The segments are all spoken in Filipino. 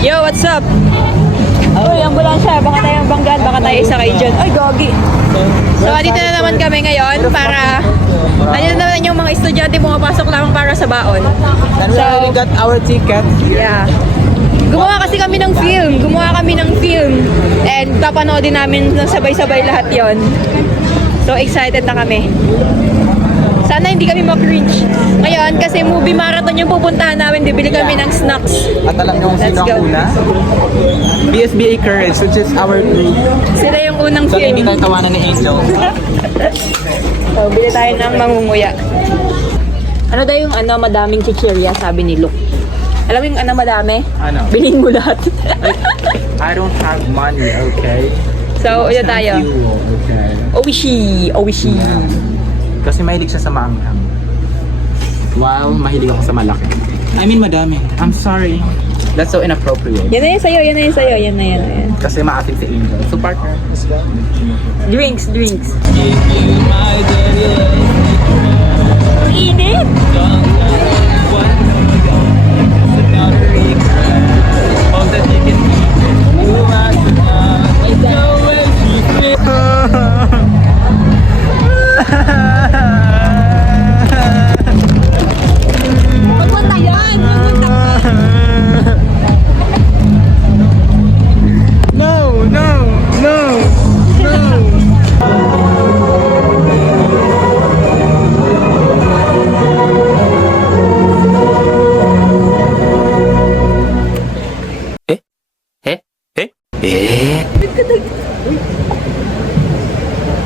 Yo, what's up? Uy, ambulansya. Baka tayo banggaan, baka tayo isa kayo dyan. Ay, gogi. So, dito na naman kami ngayon para... Andito na naman yung mga estudyante pumapasok lamang para sa baon. And we already got our ticket. Yeah. Gumawa kasi kami ng film. And papanoodin namin ng sabay-sabay lahat yon. So, excited na kami. Sana hindi kami ma-cringe. Ngayon, kasi movie marathon yung pupuntahan namin, bibili kami ng snacks. At alam niyo kung Let's sino go. ang una? BSBA Courage, which is our group. Sila yung unang So, hindi film. tayo tawanan ni Angel. So, bili tayo ng mangunguya. Ano daw yung madaming chichirya, sabi ni Luke. Alam mo yung madami? Ano? Bilhin mo lahat. I don't have money, okay? So, uya tayo. Fuel, okay? Owishi. Kasi mahilig siya sa maanghang. Wow, mahilig ako sa malaki. I mean, madami. I'm sorry. That's so inappropriate. Yan na yun sa'yo. Yan na yan. Kasi maasim si Angel. So, partner, let's go. Drinks. Give you my Init! Magpunta yan! No.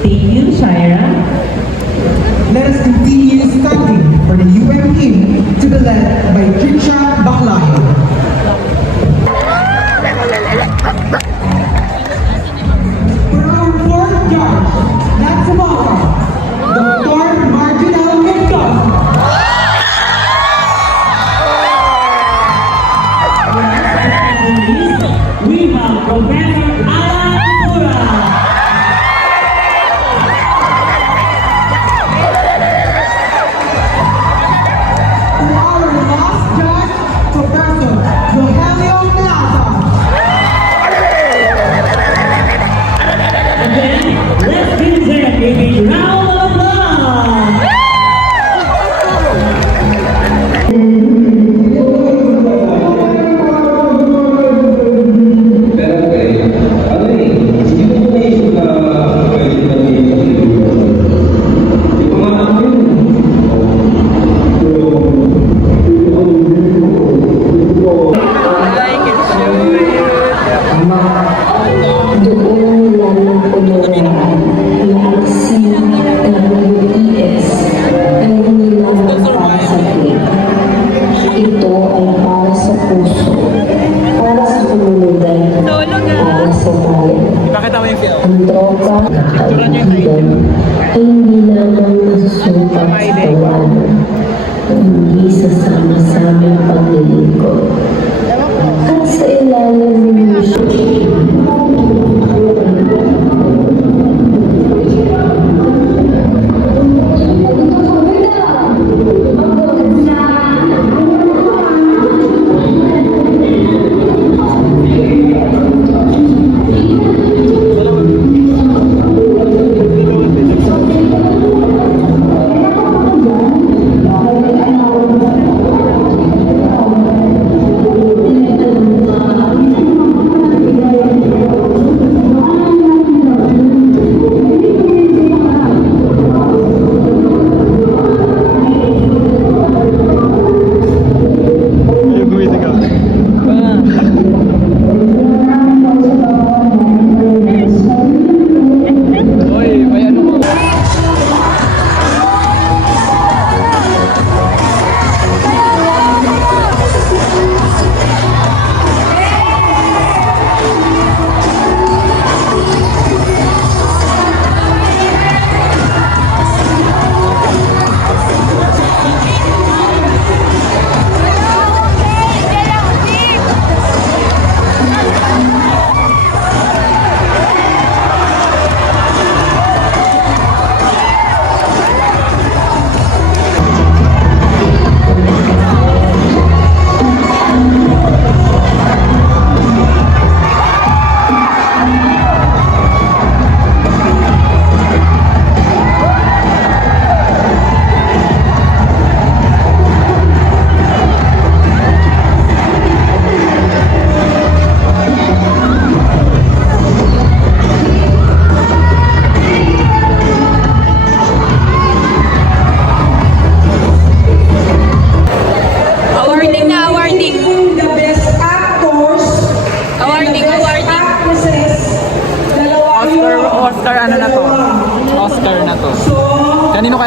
Thank you, Shaira. Let us continue studying for the UM hymn to be led by Trisha Baklayan. For our fourth judge, not tomorrow, Dr. Marginal Mendoza. We have Professor Alan Pura. For our last judge, Professor Rogelio Plata. Let's give them a big round of applause.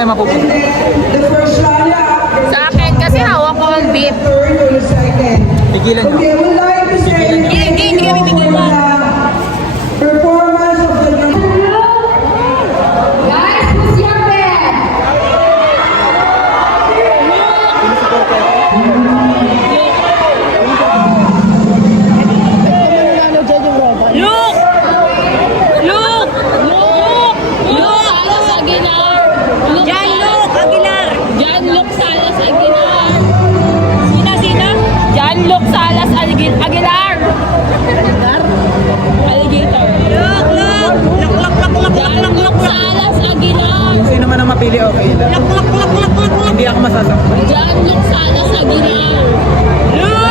mapupunta? The first runner-up. Sa akin, kasi hawak ko ang beat. Third or the second. Tigilan nyo. Okay, would like to say Hindi kami tigilan. performance of the Guys, who's your bed? Look! Look! Look! Look! Salas Aguilar. Jan Luke Aguilar! Jan Luke Salas Aguilar. Sina? Jan Luke Salas Aguilar! Alligator. Look! Look! Look! Look! Look! Look! Jan Look! Look! Luke Salas Aguilar. Sino man ang mapili, okay lang. Look! Look! Look! Look! Look! Hindi ako masasaktan. Jan Luke Salas Aguilar. Look!